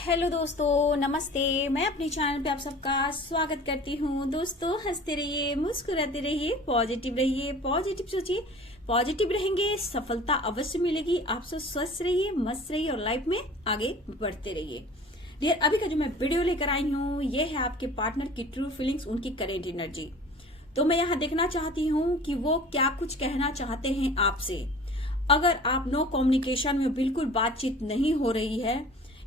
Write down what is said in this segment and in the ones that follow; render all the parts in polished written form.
Hello दोस्तों, नमस्ते। मैं अपने चैनल पे आप सबका स्वागत करती हूँ। दोस्तों, हंसते रहिए, मुस्कुराते रहिए, पॉजिटिव रहिए, पॉजिटिव सोचिए, पॉजिटिव रहेंगे, सफलता अवश्य मिलेगी। आप सब स्वस्थ रहिए, मस्त रहिए और लाइफ में आगे बढ़ते रहिए। डियर, अभी का जो मैं वीडियो लेकर आई हूँ ये है आपके पार्टनर की ट्रू फीलिंग्स, उनकी करेंट एनर्जी। तो मैं यहाँ देखना चाहती हूँ कि वो क्या कुछ कहना चाहते हैं आपसे। अगर आप नो कम्युनिकेशन में बिल्कुल बातचीत नहीं हो रही है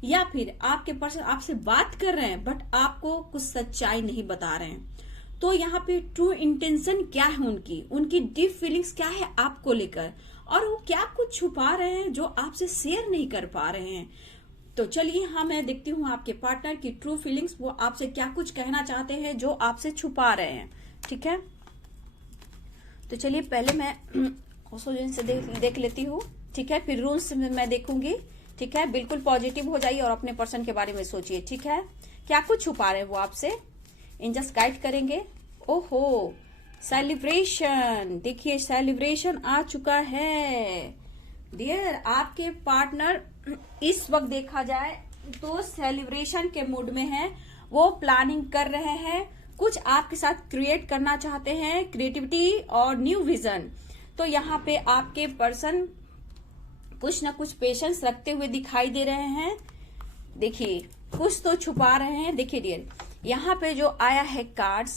या फिर आपके पर्सन आपसे बात कर रहे हैं बट आपको कुछ सच्चाई नहीं बता रहे हैं, तो यहाँ पे ट्रू इंटेंशन क्या है उनकी डीप फीलिंग्स क्या है आपको लेकर, और वो क्या कुछ छुपा रहे हैं जो आपसे शेयर नहीं कर पा रहे हैं। तो चलिए मैं देखती हूँ आपके पार्टनर की ट्रू फीलिंग्स, वो आपसे क्या कुछ कहना चाहते हैं जो आपसे छुपा रहे हैं। ठीक है, तो चलिए पहले मैं ऑक्सीजन से देख लेती हूँ। ठीक है, फिर रूल्स में मैं देखूंगी। ठीक है, बिल्कुल पॉजिटिव हो जाइए और अपने पर्सन के बारे में सोचिए। ठीक है, क्या कुछ छुपा रहे हैं वो आपसे, एंजल्स गाइड करेंगे। ओहो, सेलिब्रेशन, देखिए सेलिब्रेशन आ चुका है। डियर, आपके पार्टनर इस वक्त देखा जाए तो सेलिब्रेशन के मूड में है। वो प्लानिंग कर रहे हैं, कुछ आपके साथ क्रिएट करना चाहते हैं, क्रिएटिविटी और न्यू विजन। तो यहाँ पे आपके पर्सन कुछ ना कुछ पेशेंस रखते हुए दिखाई दे रहे हैं। देखिए, कुछ तो छुपा रहे हैं। देखिए डियर, यहाँ पे जो आया है कार्ड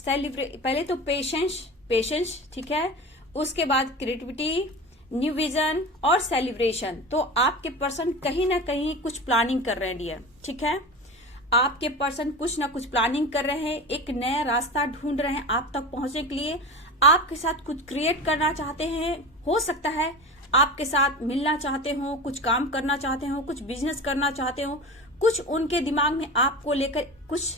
पहले तो पेशेंस, ठीक है, उसके बाद क्रिएटिविटी, न्यू विजन और सेलिब्रेशन। तो आपके पर्सन कहीं ना कहीं कुछ प्लानिंग कर रहे हैं डियर। ठीक है, आपके पर्सन कुछ ना कुछ प्लानिंग कर रहे हैं, एक नया रास्ता ढूंढ रहे हैं आप तक पहुंचने के लिए। आपके साथ कुछ क्रिएट करना चाहते हैं, हो सकता है आपके साथ मिलना चाहते हो, कुछ काम करना चाहते हो, कुछ बिजनेस करना चाहते हो, कुछ उनके दिमाग में आपको लेकर कुछ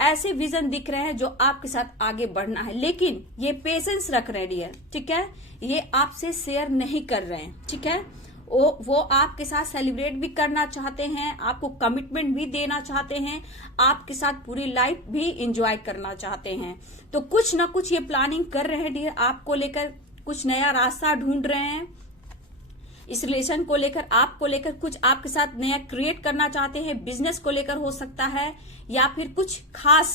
ऐसे विजन दिख रहे हैं जो आपके साथ आगे बढ़ना है, लेकिन ये पेशेंस रख रहे हैं। ठीक है, ये आपसे शेयर नहीं कर रहे हैं। ठीक है, वो आपके साथ सेलिब्रेट भी करना चाहते हैं, आपको कमिटमेंट भी देना चाहते हैं, आपके साथ पूरी लाइफ भी एंजॉय करना चाहते हैं। तो कुछ ना कुछ ये प्लानिंग कर रहे हैं डियर, आपको लेकर कुछ नया रास्ता ढूंढ रहे हैं। इस रिलेशन को लेकर, आपको लेकर कुछ आपके साथ नया क्रिएट करना चाहते हैं, बिजनेस को लेकर हो सकता है, या फिर कुछ खास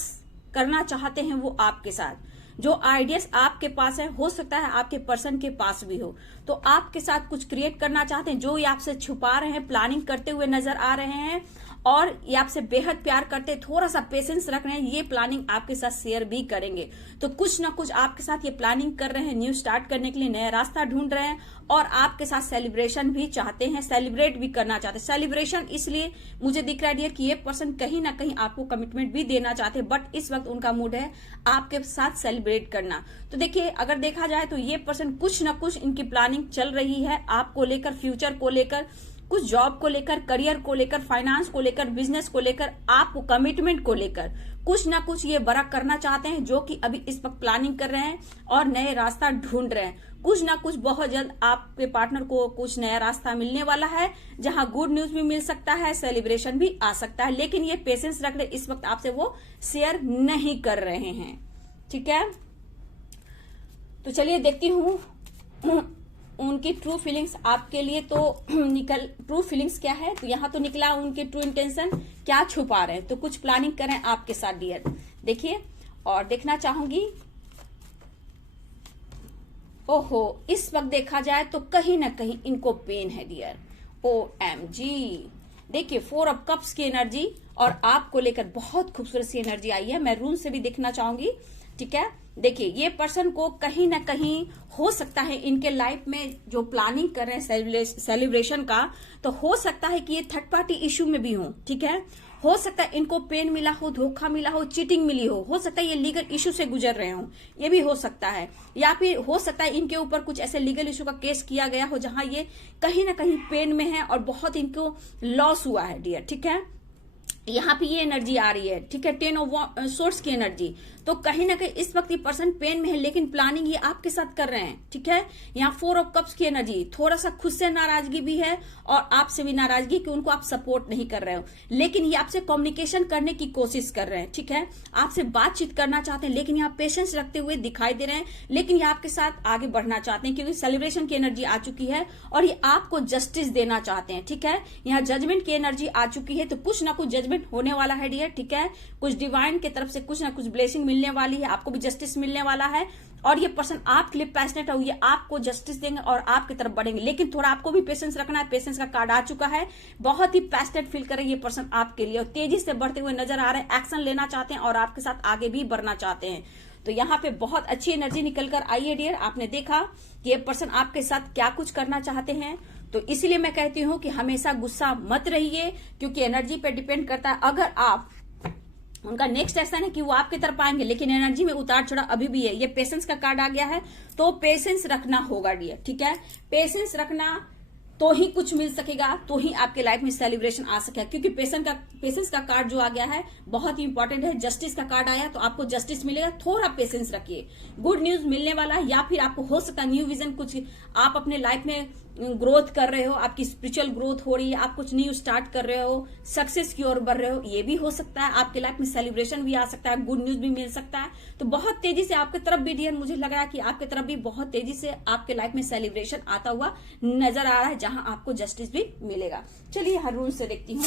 करना चाहते हैं वो आपके साथ। जो आइडियाज आपके पास है, हो सकता है आपके पर्सन के पास भी हो। तो आपके साथ कुछ क्रिएट करना चाहते हैं, जो ये आपसे छुपा रहे हैं, प्लानिंग करते हुए नजर आ रहे हैं, और ये आपसे बेहद प्यार करते, थोड़ा सा पेशेंस रख रहे हैं, ये प्लानिंग आपके साथ शेयर भी करेंगे। तो कुछ ना कुछ आपके साथ ये प्लानिंग कर रहे हैं, न्यू स्टार्ट करने के लिए नया रास्ता ढूंढ रहे हैं, और आपके साथ सेलिब्रेशन भी चाहते हैं, सेलिब्रेट भी करना चाहते हैं। सेलिब्रेशन इसलिए मुझे दिख रहा है कि ये पर्सन कहीं ना कहीं आपको कमिटमेंट भी देना चाहते हैं, बट इस वक्त उनका मूड है आपके साथ सेलिब्रेट करना। तो देखिए, अगर देखा जाए तो ये पर्सन कुछ ना कुछ इनकी प्लानिंग चल रही है आपको लेकर, फ्यूचर को लेकर, कुछ जॉब को लेकर, करियर को लेकर, फाइनेंस को लेकर, बिजनेस को लेकर, आपको कमिटमेंट को लेकर कुछ ना कुछ ये बड़ा करना चाहते हैं, जो कि अभी इस वक्त प्लानिंग कर रहे हैं और नए रास्ता ढूंढ रहे हैं। कुछ ना कुछ बहुत जल्द आपके पार्टनर को कुछ नया रास्ता मिलने वाला है, जहां गुड न्यूज भी मिल सकता है, सेलिब्रेशन भी आ सकता है, लेकिन ये पेशेंस रख रहे, इस वक्त आपसे वो शेयर नहीं कर रहे हैं। ठीक है, तो चलिए देखती हूँ उनकी ट्रू फीलिंग्स आपके लिए। तो ट्रू फीलिंग्स क्या है, तो यहाँ तो निकला उनके ट्रू इंटेंशन क्या छुपा रहे हैं, तो कुछ प्लानिंग करें आपके साथ डियर। देखिए, और देखना चाहूंगी। ओहो, इस वक्त देखा जाए तो कहीं ना कहीं इनको पेन है डियर। OMG, देखिए 4 ऑफ कप्स की एनर्जी और आपको लेकर बहुत खूबसूरत सी एनर्जी आई है। मैं रूम से भी देखना चाहूंगी। ठीक है, देखिए ये पर्सन को कहीं ना कहीं हो सकता है इनके लाइफ में जो प्लानिंग कर रहे हैं सेलिब्रेशन का, तो हो सकता है कि ये थर्ड पार्टी इश्यू में भी हो। ठीक है, हो सकता है इनको पेन मिला हो, धोखा मिला हो, चीटिंग मिली हो सकता है ये लीगल इश्यू से गुजर रहे हो, ये भी हो सकता है, या फिर हो सकता है इनके ऊपर कुछ ऐसे लीगल इश्यू का केस किया गया हो जहां ये कहीं ना कहीं पेन में है और बहुत इनको लॉस हुआ है डियर। ठीक है, यहाँ पे ये एनर्जी आ रही है। ठीक है, 10 ऑफ सोर्स की एनर्जी, तो कहीं ना कहीं इस वक्त ये पर्सन पेन में है, लेकिन प्लानिंग ये आपके साथ कर रहे हैं। ठीक है, यहाँ 4 ऑफ कप्स की एनर्जी, थोड़ा सा खुद से नाराजगी भी है और आपसे भी नाराजगी कि उनको आप सपोर्ट नहीं कर रहे हो, लेकिन ये आपसे कम्युनिकेशन करने की कोशिश कर रहे हैं। ठीक है, आपसे बातचीत करना चाहते हैं, लेकिन यहाँ पेशेंस रखते हुए दिखाई दे रहे हैं, लेकिन ये आपके साथ आगे बढ़ना चाहते हैं क्योंकि सेलिब्रेशन की एनर्जी आ चुकी है और ये आपको जस्टिस देना चाहते हैं। ठीक है, यहाँ जजमेंट की एनर्जी आ चुकी है, तो कुछ ना कुछ जजमेंट सेटलमेंट होने वाला है डियर, ठीक है। कुछ डिवाइन की तरफ से कुछ ना कुछ ब्लेसिंग मिलने वाली है, आपको भी जस्टिस मिलने वाला है और ये पर्सन आपके लिए पैशनेट है, ये आपको जस्टिस देंगे और आपकी तरफ बढ़ेंगे। लेकिन थोड़ा आपको भी पेशेंस रखना है। पेशेंस का कार्ड आ चुका है, बहुत ही पैशनेट फील कर रहे हैं ये पर्सन आपके लिए और तेजी से बढ़ते हुए नजर आ रहे हैं, एक्शन लेना चाहते हैं और आपके साथ आगे भी बढ़ना चाहते हैं। तो यहाँ पे बहुत अच्छी एनर्जी निकल कर आई है डियर। आपने देखा कि ये पर्सन आपके साथ क्या कुछ करना चाहते हैं, तो इसीलिए मैं कहती हूँ कि हमेशा गुस्सा मत रहिए, क्योंकि एनर्जी पे डिपेंड करता है। अगर आप उनका नेक्स्ट ऐसा है कि वो आपकी तरफ आएंगे, लेकिन एनर्जी में उतार चढ़ाव अभी भी है। ये पेशेंस का कार्ड आ गया है, तो पेशेंस रखना होगा डियर, ठीक है। पेशेंस रखना तो ही कुछ मिल सकेगा, तो ही आपके लाइफ में सेलिब्रेशन आ सकेगा, क्योंकि पेशेंस का कार्ड जो आ गया है बहुत ही इंपॉर्टेंट है। जस्टिस का कार्ड आया तो आपको जस्टिस मिलेगा, थोड़ा पेशेंस रखिए, गुड न्यूज मिलने वाला है। या फिर आपको हो सकता है न्यू विजन, कुछ आप अपने लाइफ में ग्रोथ कर रहे हो, आपकी स्पिरिचुअल ग्रोथ हो रही है, आप कुछ न्यू स्टार्ट कर रहे हो, सक्सेस की ओर बढ़ रहे हो, ये भी हो सकता है। आपके लाइफ में सेलिब्रेशन भी आ सकता है, गुड न्यूज भी मिल सकता है। तो बहुत तेजी से आपकी तरफ भी डियर, मुझे लग रहा है कि आपकी तरफ भी बहुत तेजी से आपके लाइफ में सेलिब्रेशन आता हुआ नजर आ रहा है, जहां आपको जस्टिस भी मिलेगा। चलिए हर रूल से देखती हूँ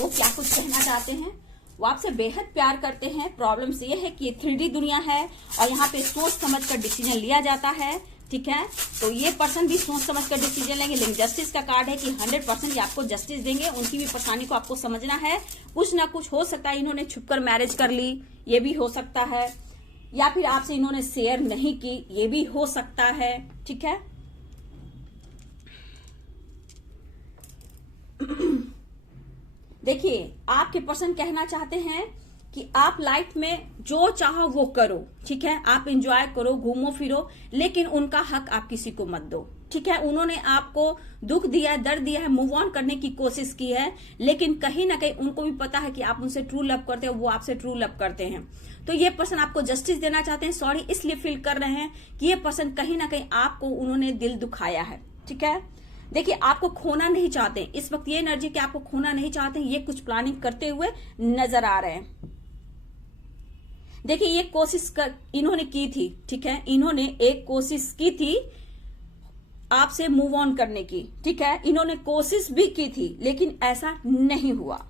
वो क्या कुछ कहना चाहते हैं। वो आपसे बेहद प्यार करते हैं। प्रॉब्लम्स ये है कि ये 3D दुनिया है और यहाँ पे सोच समझ कर डिसीजन लिया जाता है, ठीक है। तो ये पर्सन भी सोच समझ कर डिसीजन लेंगे, लेकिन जस्टिस का कार्ड है कि 100% ये आपको जस्टिस देंगे। उनकी भी परेशानी को आपको समझना है। कुछ ना कुछ हो सकता है इन्होंने छुपकर मैरिज कर ली, ये भी हो सकता है, या फिर आपसे इन्होंने शेयर नहीं की, ये भी हो सकता है, ठीक है। देखिए आपके पर्सन कहना चाहते हैं कि आप लाइफ में जो चाहो वो करो, ठीक है। आप एंजॉय करो, घूमो फिरो, लेकिन उनका हक आप किसी को मत दो, ठीक है। उन्होंने आपको दुख दिया है, दर्द दिया है, मूव ऑन करने की कोशिश की है, लेकिन कहीं ना कहीं उनको भी पता है कि आप उनसे ट्रू लव करते हो, वो आपसे ट्रू लव करते हैं। तो ये पर्सन आपको जस्टिस देना चाहते हैं। सॉरी इसलिए फील कर रहे हैं कि ये पर्सन कहीं ना कहीं आपको उन्होंने दिल दुखाया है, ठीक है। देखिए आपको खोना नहीं चाहते इस वक्त, ये एनर्जी कि आपको खोना नहीं चाहते, ये कुछ प्लानिंग करते हुए नजर आ रहे हैं। देखिए ये कोशिश इन्होंने की थी, ठीक है। इन्होंने एक कोशिश की थी आपसे मूव ऑन करने की, ठीक है। इन्होंने कोशिश भी की थी, लेकिन ऐसा नहीं हुआ।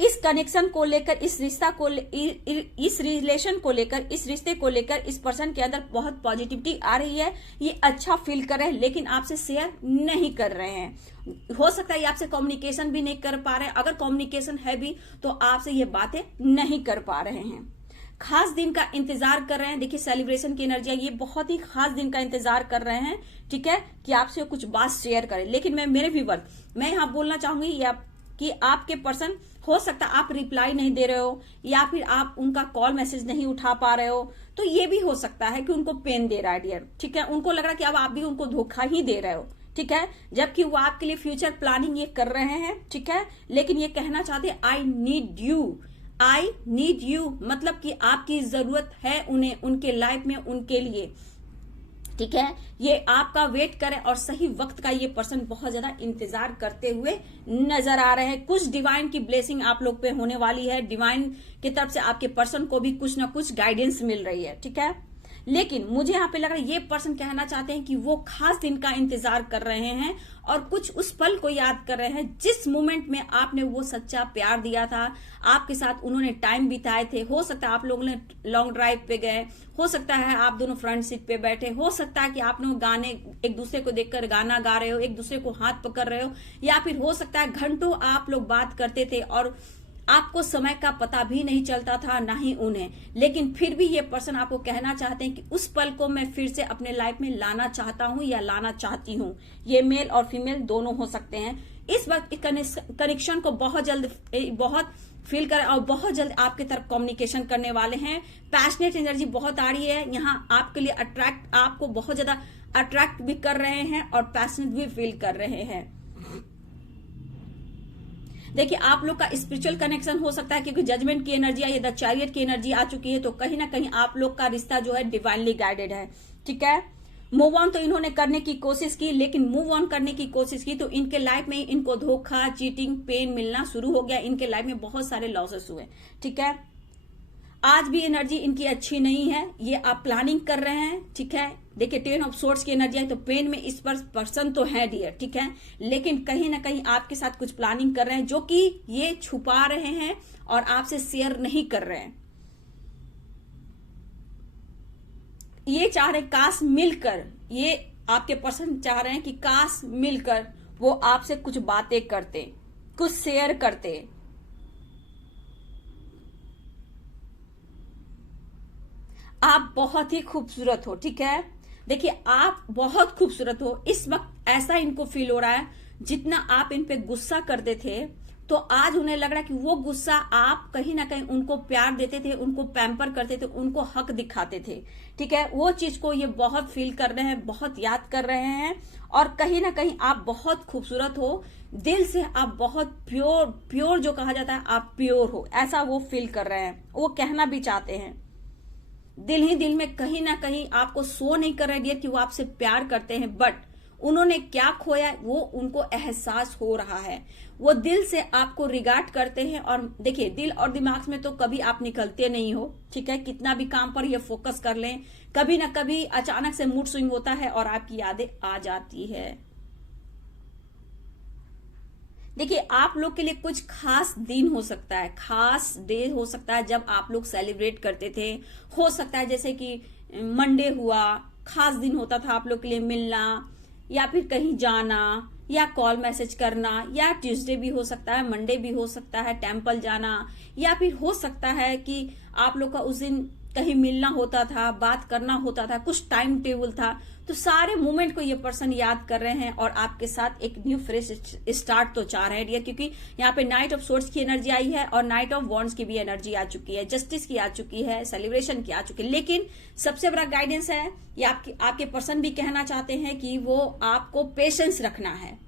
इस कनेक्शन को लेकर, इस रिश्ता को, इस रिलेशन को लेकर, इस रिश्ते को लेकर इस पर्सन के अंदर बहुत पॉजिटिविटी आ रही है। ये अच्छा फील कर रहे हैं, लेकिन आपसे शेयर नहीं कर रहे हैं। हो सकता है ये आपसे कम्युनिकेशन भी नहीं कर पा रहे हैं। अगर कम्युनिकेशन है भी तो आपसे ये बातें नहीं कर पा रहे हैं। खास दिन का इंतजार कर रहे हैं। देखिए सेलिब्रेशन की एनर्जी, ये बहुत ही खास दिन का इंतजार कर रहे हैं, ठीक है, कि आपसे कुछ बात शेयर करें। लेकिन मेरे व्यूअर, मैं यहाँ बोलना चाहूंगी कि आपके पर्सन, हो सकता है आप रिप्लाई नहीं दे रहे हो, या फिर आप उनका कॉल मैसेज नहीं उठा पा रहे हो, तो ये भी हो सकता है कि उनको पेन दे रहा है डियर, ठीक है। उनको लग रहा है कि अब आप भी उनको धोखा ही दे रहे हो, ठीक है, जबकि वो आपके लिए फ्यूचर प्लानिंग ये कर रहे हैं, ठीक है। लेकिन ये कहना चाहते हैं आई नीड यू, मतलब कि आपकी जरूरत है उन्हें, उनके लाइफ में, उनके लिए, ठीक है। ये आपका वेट करें और सही वक्त का ये पर्सन बहुत ज्यादा इंतजार करते हुए नजर आ रहे हैं। कुछ डिवाइन की ब्लेसिंग आप लोग पे होने वाली है। डिवाइन की तरफ से आपके पर्सन को भी कुछ ना कुछ गाइडेंस मिल रही है, ठीक है। लेकिन मुझे यहाँ पे लग रहा है ये पर्सन कहना चाहते हैं कि वो खास दिन का इंतजार कर रहे हैं और कुछ उस पल को याद कर रहे हैं जिस मोमेंट में आपने वो सच्चा प्यार दिया था, आपके साथ उन्होंने टाइम बिताए थे। हो सकता है आप लोगों ने लॉन्ग ड्राइव पे गए, हो सकता है आप दोनों फ्रंट सीट पे बैठे, हो सकता है कि आप लोग गाने एक दूसरे को देखकर गाना गा रहे हो, एक दूसरे को हाथ पकड़ रहे हो, या फिर हो सकता है घंटों आप लोग बात करते थे और आपको समय का पता भी नहीं चलता था, ना ही उन्हें। लेकिन फिर भी ये पर्सन आपको कहना चाहते हैं कि उस पल को मैं फिर से अपने लाइफ में लाना चाहता हूं या लाना चाहती हूं। ये मेल और फीमेल दोनों हो सकते हैं। इस वक्त कनेक्शन को बहुत जल्द बहुत फील कर और बहुत जल्द आपके तरफ कम्युनिकेशन करने वाले हैं। पैशनेट एनर्जी बहुत आ रही है यहाँ आपके लिए, आपको बहुत ज्यादा अट्रैक्ट भी कर रहे हैं और पैशनेट भी फील कर रहे हैं। देखिए आप लोग का स्पिरिचुअल कनेक्शन हो सकता है, क्योंकि जजमेंट की एनर्जी आई है, द चैरियट की एनर्जी आ चुकी है, तो कहीं ना कहीं आप लोग का रिश्ता जो है डिवाइनली गाइडेड है, ठीक है। मूव ऑन तो इन्होंने करने की कोशिश की, लेकिन मूव ऑन करने की कोशिश की तो इनके लाइफ में इनको धोखा, चीटिंग, पेन मिलना शुरू हो गया। इनके लाइफ में बहुत सारे लॉसेस हुए, ठीक है। आज भी एनर्जी इनकी अच्छी नहीं है, ये आप प्लानिंग कर रहे हैं, ठीक है। देखिए 10 ऑफ सोर्ड्स की एनर्जी आई तो पेन में इस पर पर्सन तो है डियर, ठीक है, लेकिन कहीं ना कहीं आपके साथ कुछ प्लानिंग कर रहे हैं जो कि ये छुपा रहे हैं और आपसे शेयर नहीं कर रहे हैं। ये चाह रहे काश मिलकर, ये आपके पर्सन चाह रहे हैं कि काश मिलकर वो आपसे कुछ बातें करते, कुछ शेयर करते। आप बहुत ही खूबसूरत हो, ठीक है, देखिए आप बहुत खूबसूरत हो। इस वक्त ऐसा इनको फील हो रहा है जितना आप इन पे गुस्सा करते थे तो आज उन्हें लग रहा है कि वो गुस्सा आप कहीं ना कहीं उनको प्यार देते थे, उनको पैम्पर करते थे, उनको हक दिखाते थे, ठीक है, वो चीज को ये बहुत फील कर रहे हैं, बहुत याद कर रहे हैं। और कहीं ना कहीं आप बहुत खूबसूरत हो, दिल से आप बहुत प्योर जो कहा जाता है आप प्योर हो, ऐसा वो फील कर रहे हैं, वो कहना भी चाहते हैं। दिल ही दिल में कहीं ना कहीं आपको शो नहीं कर रहे डियर कि वो आपसे प्यार करते हैं, बट उन्होंने क्या खोया वो उनको एहसास हो रहा है। वो दिल से आपको रिगार्ड करते हैं। और देखिए दिल और दिमाग में तो कभी आप निकलते नहीं हो, ठीक है, कितना भी काम पर ये फोकस कर लें, कभी ना कभी अचानक से मूड स्विंग होता है और आपकी यादें आ जाती है। देखिए आप लोग के लिए कुछ खास दिन हो सकता है, खास डे हो सकता है जब आप लोग सेलिब्रेट करते थे। हो सकता है जैसे कि मंडे हुआ, खास दिन होता था आप लोग के लिए मिलना या फिर कहीं जाना या कॉल मैसेज करना, या ट्यूसडे भी हो सकता है, मंडे भी हो सकता है, टेम्पल जाना, या फिर हो सकता है कि आप लोग का उस दिन कहीं मिलना होता था, बात करना होता था, कुछ टाइम टेबल था। तो सारे मोमेंट को ये पर्सन याद कर रहे हैं और आपके साथ एक न्यू फ्रेश स्टार्ट तो चाह रहे हैं डियर, क्योंकि यहाँ पे नाइट ऑफ सोर्ड्स की एनर्जी आई है और नाइट ऑफ वॉन्ड्स की भी एनर्जी आ चुकी है, जस्टिस की आ चुकी है, सेलिब्रेशन की आ चुकी है। लेकिन सबसे बड़ा गाइडेंस है ये आपके पर्सन भी कहना चाहते हैं कि वो आपको पेशेंस रखना है,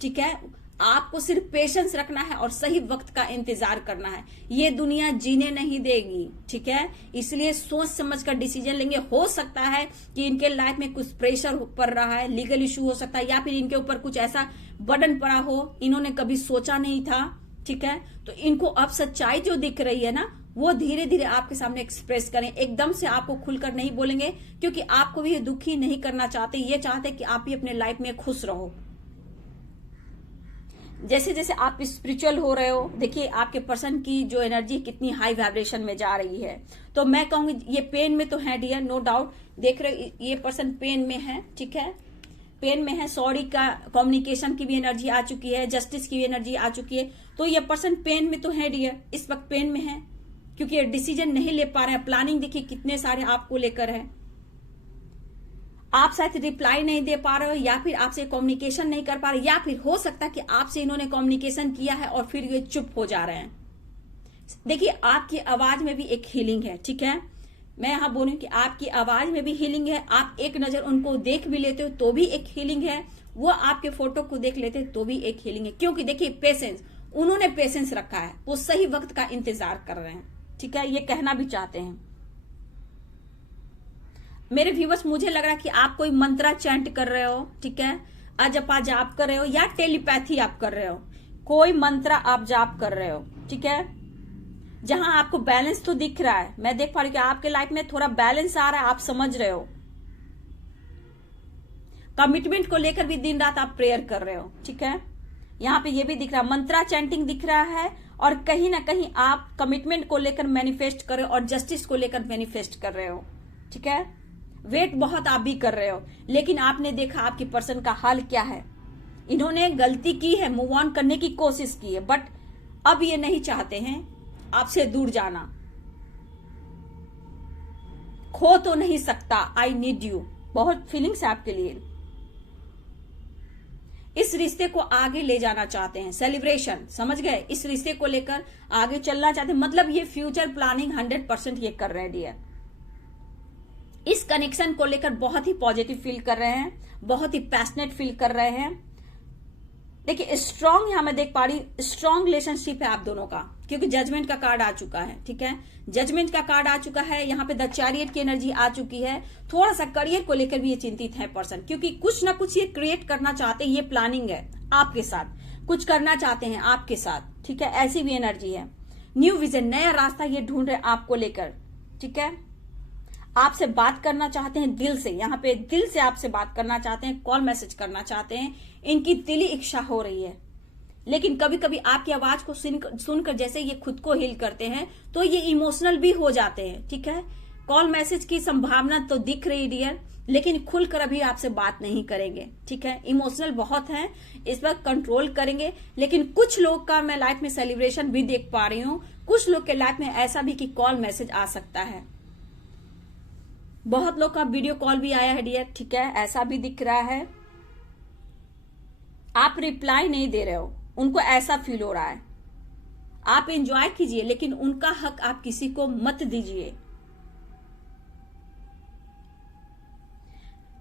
ठीक है, आपको सिर्फ पेशेंस रखना है और सही वक्त का इंतजार करना है। ये दुनिया जीने नहीं देगी, ठीक है, इसलिए सोच समझ कर डिसीजन लेंगे। हो सकता है कि इनके लाइफ में कुछ प्रेशर पड़ रहा है, लीगल इशू हो सकता है, या फिर इनके ऊपर कुछ ऐसा बर्डन पड़ा हो इन्होंने कभी सोचा नहीं था, ठीक है, तो इनको अब सच्चाई जो दिख रही है ना वो धीरे धीरे आपके सामने एक्सप्रेस करें। एकदम से आपको खुलकर नहीं बोलेंगे क्योंकि आपको भी ये दुखी नहीं करना चाहते, ये चाहते कि आप भी अपने लाइफ में खुश रहो। जैसे जैसे आप स्पिरिचुअल हो रहे हो, देखिए आपके पर्सन की जो एनर्जी कितनी हाई वाइब्रेशन में जा रही है। तो मैं कहूंगी ये पेन में तो है डियर, नो डाउट, देख रहे ये पर्सन पेन में है, ठीक है, पेन में है। सॉरी का कम्युनिकेशन की भी एनर्जी आ चुकी है, जस्टिस की भी एनर्जी आ चुकी है। तो ये पर्सन पेन में तो है डियर, इस वक्त पेन में है क्योंकि ये डिसीजन नहीं ले पा रहे हैं। प्लानिंग देखिए कितने सारे आपको लेकर है, आप शायद रिप्लाई नहीं दे पा रहे हो या फिर आपसे कम्युनिकेशन नहीं कर पा रहे, या फिर हो सकता है कि आपसे इन्होंने कम्युनिकेशन किया है और फिर ये चुप हो जा रहे हैं। देखिए आपकी आवाज में भी एक हीलिंग है, ठीक है, मैं यहां बोलूं कि आपकी आवाज में भी हीलिंग है। आप एक नजर उनको देख भी लेते हो तो भी एक हीलिंग है, वो आपके फोटो को देख लेते तो भी एक हीलिंग है। क्योंकि देखिए पेशेंस, उन्होंने पेशेंस रखा है, वो सही वक्त का इंतजार कर रहे हैं, ठीक है, ये कहना भी चाहते हैं। मेरे व्यूवर्स मुझे लग रहा है कि आप कोई मंत्रा चैंट कर रहे हो, ठीक है, अजपा जाप कर रहे हो या टेलीपैथी आप कर रहे हो, कोई मंत्रा आप जाप कर रहे हो, ठीक है, जहां आपको बैलेंस तो दिख रहा है। मैं देख पा रही हूं कि आपके लाइफ में थोड़ा बैलेंस आ रहा है, आप समझ रहे हो। कमिटमेंट को लेकर भी दिन रात आप प्रेयर कर रहे हो, ठीक है, यहाँ पे ये भी दिख रहा है, मंत्रा चैंटिंग दिख रहा है। और कहीं ना कहीं आप कमिटमेंट को लेकर मैनिफेस्ट कर रहे हो और जस्टिस को लेकर मैनिफेस्ट कर रहे हो, ठीक है, वेट बहुत आप भी कर रहे हो। लेकिन आपने देखा आपकी पर्सन का हाल क्या है, इन्होंने गलती की है, मूव ऑन करने की कोशिश की है, बट अब ये नहीं चाहते हैं आपसे दूर जाना। खो तो नहीं सकता, आई नीड यू, बहुत फीलिंग्स है आपके लिए। इस रिश्ते को आगे ले जाना चाहते हैं, सेलिब्रेशन, समझ गए, इस रिश्ते को लेकर आगे चलना चाहते हैं, मतलब ये फ्यूचर प्लानिंग 100% ये कर रहे हैं डियर। इस कनेक्शन को लेकर बहुत ही पॉजिटिव फील कर रहे हैं, बहुत ही पैशनेट फील कर रहे हैं। देखिए स्ट्रांग, यहां मैं देख पा रही स्ट्रांग रिलेशनशिप है आप दोनों का, क्योंकि जजमेंट का कार्ड आ चुका है, ठीक है, जजमेंट का कार्ड आ चुका है। यहाँ पे द चैरियट की एनर्जी आ चुकी है। थोड़ा सा करियर को लेकर भी ये चिंतित है पर्सन, क्योंकि कुछ ना कुछ ये क्रिएट करना चाहते हैं, ये प्लानिंग है आपके साथ, कुछ करना चाहते हैं आपके साथ, ठीक है, ऐसी भी एनर्जी है। न्यू विजन, नया रास्ता ये ढूंढ रहे आपको लेकर, ठीक है, आपसे बात करना चाहते हैं दिल से, यहाँ पे दिल से आपसे बात करना चाहते हैं, कॉल मैसेज करना चाहते हैं, इनकी दिली इच्छा हो रही है। लेकिन कभी कभी आपकी आवाज को सुनकर जैसे ये खुद को हील करते हैं तो ये इमोशनल भी हो जाते हैं। ठीक है, कॉल मैसेज की संभावना तो दिख रही डियर, लेकिन खुलकर अभी आपसे बात नहीं करेंगे। ठीक है, इमोशनल बहुत हैं, इस पर कंट्रोल करेंगे। लेकिन कुछ लोग का मैं लाइफ में सेलिब्रेशन भी देख पा रही हूँ, कुछ लोग के लाइफ में ऐसा भी कि कॉल मैसेज आ सकता है। बहुत लोग का वीडियो कॉल भी आया है डियर। ठीक है, ऐसा भी दिख रहा है। आप रिप्लाई नहीं दे रहे हो, उनको ऐसा फील हो रहा है। आप एंजॉय कीजिए, लेकिन उनका हक आप किसी को मत दीजिए।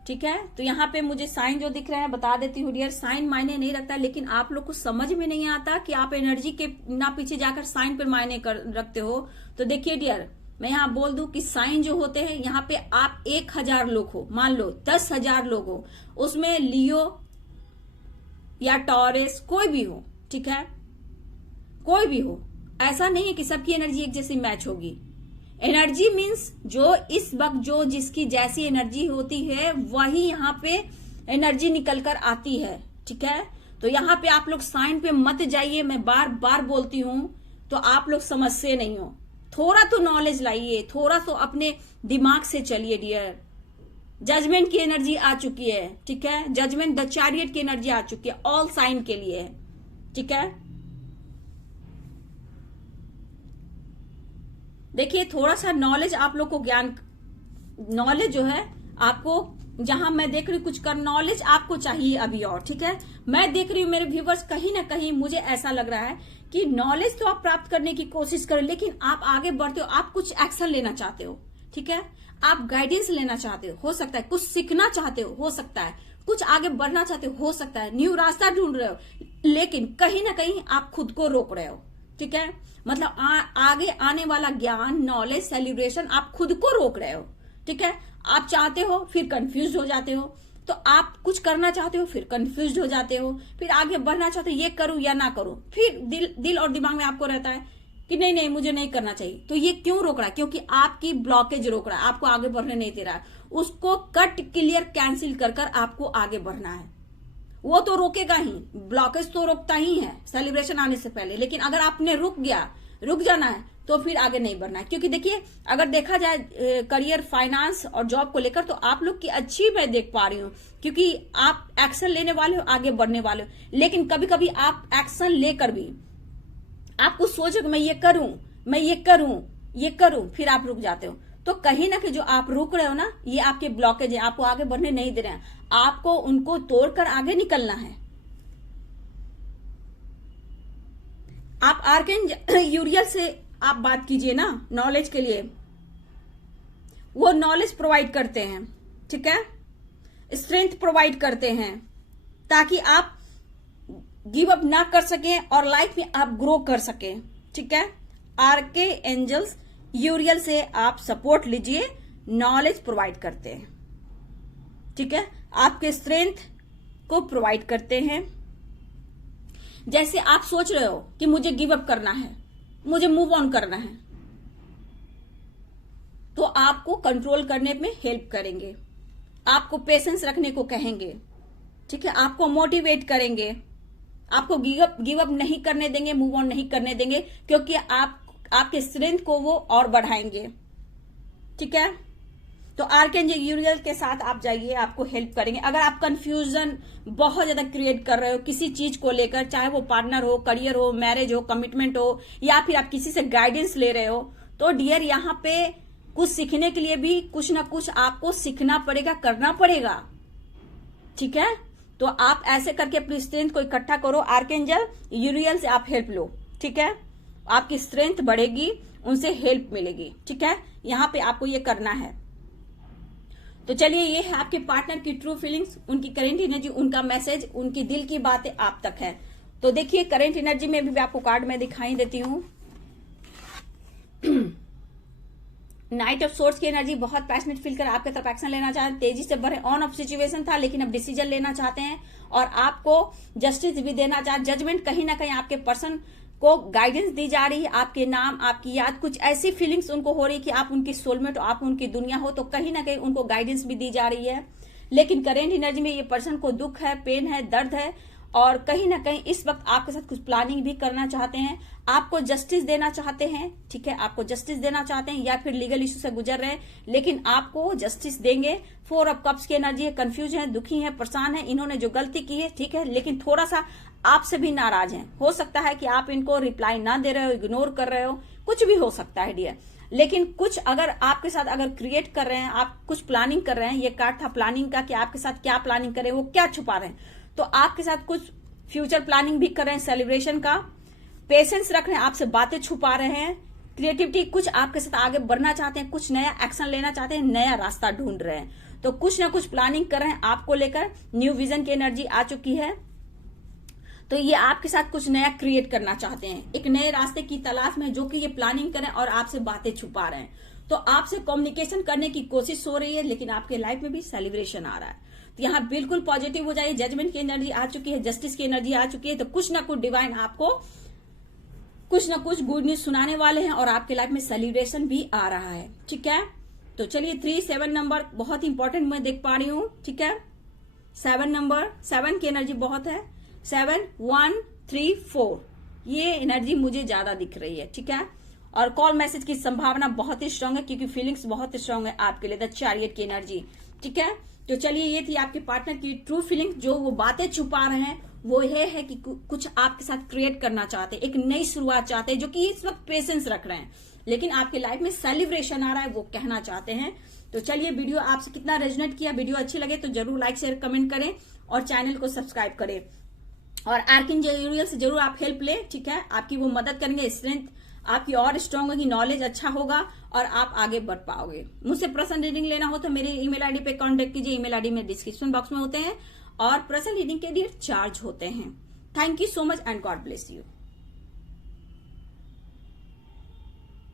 ठीक है, तो यहाँ पे मुझे साइन जो दिख रहे हैं बता देती हूँ डियर। साइन मायने नहीं रखता, लेकिन आप लोग को समझ में नहीं आता कि आप एनर्जी के ना पीछे जाकर साइन पर मायने रखते हो। तो देखिए डियर, मैं यहाँ बोल दूं कि साइन जो होते हैं, यहाँ पे आप 1000 लोग हो, मान लो 10,000 लोग हो, उसमें लियो या टॉरस कोई भी हो। ठीक है, कोई भी हो, ऐसा नहीं है कि सबकी एनर्जी एक जैसी मैच होगी। एनर्जी मीन्स जो इस वक्त जो जिसकी जैसी एनर्जी होती है वही यहाँ पे एनर्जी निकल कर आती है। ठीक है, तो यहाँ पे आप लोग साइन पे मत जाइए, मैं बार बार बोलती हूं, तो आप लोग समझते नहीं हो। थोड़ा तो नॉलेज लाइए, थोड़ा तो अपने दिमाग से चलिए डियर। जजमेंट की एनर्जी आ चुकी है। ठीक है, जजमेंट द चैरियट की एनर्जी आ चुकी है, ऑल साइन के लिए है। ठीक है, देखिए थोड़ा सा नॉलेज आप लोग को, ज्ञान नॉलेज जो है आपको, जहां मैं देख रही हूं कुछ कर नॉलेज आपको चाहिए अभी और। ठीक है, मैं देख रही हूं मेरे व्यूवर्स, कहीं ना कहीं मुझे ऐसा लग रहा है कि नॉलेज तो आप प्राप्त करने की कोशिश करें, लेकिन आप आगे बढ़ते हो, आप कुछ एक्शन लेना चाहते हो। ठीक है, आप गाइडेंस लेना चाहते हो सकता है, कुछ सीखना चाहते हो सकता है, कुछ आगे बढ़ना चाहते हो सकता है, न्यू रास्ता ढूंढ रहे हो, लेकिन कहीं ना कहीं आप खुद को रोक रहे हो। ठीक है, मतलब आगे आने वाला ज्ञान, नॉलेज, सेलिब्रेशन आप खुद को रोक रहे हो। ठीक है, आप चाहते हो फिर कंफ्यूज हो जाते हो, तो आप कुछ करना चाहते हो फिर कंफ्यूज हो जाते हो, फिर आगे बढ़ना चाहते हो, ये करूं या ना करूं, फिर दिल और दिमाग में आपको रहता है कि नहीं नहीं मुझे नहीं करना चाहिए। तो ये क्यों रोक रहा है? क्योंकि आपकी ब्लॉकेज रोक रहा है, आपको आगे बढ़ने नहीं दे रहा है। उसको कट क्लियर कैंसिल कर कर आपको आगे बढ़ना है। वो तो रोकेगा ही, ब्लॉकेज तो रोकता ही है सेलिब्रेशन आने से पहले, लेकिन अगर आपने रुक जाना है तो फिर आगे नहीं बढ़ना है। क्योंकि देखिए, अगर देखा जाए करियर, फाइनेंस और जॉब को लेकर, तो आप लोग की अच्छी मैं देख पा रही हूँ, क्योंकि आप एक्शन लेने वाले हो, आगे बढ़ने वाले हो। लेकिन कभी कभी आप एक्शन लेकर भी आपको सोचो कि मैं ये करूं, फिर आप रुक जाते हो। तो कहीं ना कहीं जो आप रुक रहे हो ना, ये आपके ब्लॉकेज है, आपको आगे बढ़ने नहीं दे रहे हैं। आपको उनको तोड़कर आगे निकलना है। आप आर्कएंजल यूरियल से आप बात कीजिए ना नॉलेज के लिए, वो नॉलेज प्रोवाइड करते हैं। ठीक है, स्ट्रेंथ प्रोवाइड करते हैं, ताकि आप गिव अप ना कर सकें और लाइफ में आप ग्रो कर सकें। ठीक है, आरके एंजल्स यूरियल से आप सपोर्ट लीजिए, नॉलेज प्रोवाइड करते हैं। ठीक है, आपके स्ट्रेंथ को प्रोवाइड करते हैं। जैसे आप सोच रहे हो कि मुझे गिव अप करना है, मुझे मूव ऑन करना है, तो आपको कंट्रोल करने में हेल्प करेंगे, आपको पेशेंस रखने को कहेंगे। ठीक है, आपको मोटिवेट करेंगे, आपको गिव अप नहीं करने देंगे, मूव ऑन नहीं करने देंगे, क्योंकि आपके स्ट्रेंथ को वो और बढ़ाएंगे। ठीक है, तो आर्कएंजल यूरियल के साथ आप जाइए, आपको हेल्प करेंगे। अगर आप कंफ्यूजन बहुत ज्यादा क्रिएट कर रहे हो किसी चीज को लेकर, चाहे वो पार्टनर हो, करियर हो, मैरिज हो, कमिटमेंट हो, या फिर आप किसी से गाइडेंस ले रहे हो, तो डियर यहाँ पे कुछ सीखने के लिए भी कुछ ना कुछ आपको सीखना पड़ेगा, करना पड़ेगा। ठीक है, तो आप ऐसे करके अपनी स्ट्रेंथ को इकट्ठा करो, आर्कएंजल यूरियल से आप हेल्प लो। ठीक है, आपकी स्ट्रेंथ बढ़ेगी, उनसे हेल्प मिलेगी। ठीक है, यहाँ पे आपको ये करना है। तो चलिए, ये है आपके पार्टनर की ट्रू फीलिंग्स, उनकी करेंट एनर्जी, उनका मैसेज, उनकी दिल की बातें आप तक है। तो देखिए, करेंट एनर्जी में भी आपको कार्ड में दिखाई देती हूँ। नाइट ऑफ सोर्स की एनर्जी, बहुत पैशनेट फील कर आपके तरफ एक्शन लेना चाहते हैं, तेजी से बढ़े, ऑन ऑफ सिचुएशन था लेकिन अब डिसीजन लेना चाहते हैं और आपको जस्टिस भी देना चाहते। जजमेंट कहीं ना कहीं आपके पर्सन को गाइडेंस दी जा रही है, आपके नाम, आपकी याद, कुछ ऐसी फीलिंग्स उनको हो रही है कि आप उनकी सोलमेट हो, आप उनकी दुनिया हो, तो कहीं ना कहीं उनको गाइडेंस भी दी जा रही है। लेकिन करेंट एनर्जी में ये पर्सन को दुख है, पेन है, दर्द है, और कहीं ना कहीं इस वक्त आपके साथ कुछ प्लानिंग भी करना चाहते हैं, आपको जस्टिस देना चाहते हैं, ठीक है, आपको जस्टिस देना चाहते हैं, या फिर लीगल इशू से गुजर रहे हैं, लेकिन आपको जस्टिस देंगे। 4 ऑफ कप्स की एनर्जी है, कंफ्यूज है, दुखी है, परेशान है, इन्होंने जो गलती की है, ठीक है, लेकिन थोड़ा सा आपसे भी नाराज हैं। हो सकता है कि आप इनको रिप्लाई ना दे रहे हो, इग्नोर कर रहे हो, कुछ भी हो सकता है डियर। लेकिन कुछ अगर आपके साथ अगर क्रिएट कर रहे हैं, आप कुछ प्लानिंग कर रहे हैं, ये कार्ड था प्लानिंग का कि आपके साथ क्या प्लानिंग कर रहे हैं, वो क्या छुपा रहे हैं, तो आपके साथ कुछ फ्यूचर प्लानिंग भी कर रहे हैं, सेलिब्रेशन का, पेशेंस रख रहे हैं, आपसे बातें छुपा रहे हैं, क्रिएटिविटी, कुछ आपके साथ आगे बढ़ना चाहते हैं, कुछ नया एक्शन लेना चाहते हैं, नया रास्ता ढूंढ रहे हैं, तो कुछ ना कुछ प्लानिंग कर रहे हैं आपको लेकर। न्यू विजन की एनर्जी आ चुकी है, तो ये आपके साथ कुछ नया क्रिएट करना चाहते हैं, एक नए रास्ते की तलाश में, जो कि ये प्लानिंग करें और आपसे बातें छुपा रहे हैं। तो आपसे कम्युनिकेशन करने की कोशिश हो रही है, लेकिन आपके लाइफ में भी सेलिब्रेशन आ रहा है। तो यहाँ बिल्कुल पॉजिटिव हो जाइए, जजमेंट की एनर्जी आ चुकी है, जस्टिस की एनर्जी आ चुकी है, तो कुछ ना कुछ डिवाइन आपको कुछ ना कुछ गुड न्यूज सुनाने वाले हैं, और आपके लाइफ में सेलिब्रेशन भी आ रहा है, ठीक है। तो चलिए 3, 7 नंबर बहुत इंपॉर्टेंट मैं देख पा रही हूँ, ठीक है। 7 नंबर, 7 की एनर्जी बहुत है, 7, 1, 3, 4, ये एनर्जी मुझे ज्यादा दिख रही है, ठीक है। और कॉल मैसेज की संभावना बहुत ही स्ट्रांग है, क्योंकि फीलिंग्स बहुत स्ट्रांग है आपके लिए। द चैरियट की एनर्जी, ठीक है। तो चलिए ये थी आपके पार्टनर की ट्रू फीलिंग, जो वो बातें छुपा रहे हैं वो ये है कि कुछ आपके साथ क्रिएट करना चाहते हैं, एक नई शुरुआत चाहते हैं, जो कि इस वक्त पेशेंस रख रहे हैं, लेकिन आपके लाइफ में सेलिब्रेशन आ रहा है, वो कहना चाहते हैं। तो चलिए वीडियो आपसे कितना रेजोनेट किया, वीडियो अच्छी लगे तो जरूर लाइक शेयर कमेंट करें और चैनल को सब्सक्राइब करें, और आर्कएंजल से जरूर आप हेल्प लें, ठीक है। आपकी वो मदद करेंगे, स्ट्रेंथ आपकी और स्ट्रांग होगी, नॉलेज अच्छा होगा और आप आगे बढ़ पाओगे। मुझसे पर्सनल रीडिंग लेना हो तो मेरे ईमेल आईडी पे कांटेक्ट कीजिए, ईमेल आईडी में डिस्क्रिप्शन बॉक्स में होते हैं, और पर्सनल रीडिंग के लिए चार्ज होते हैं। Thank you so much and God bless you.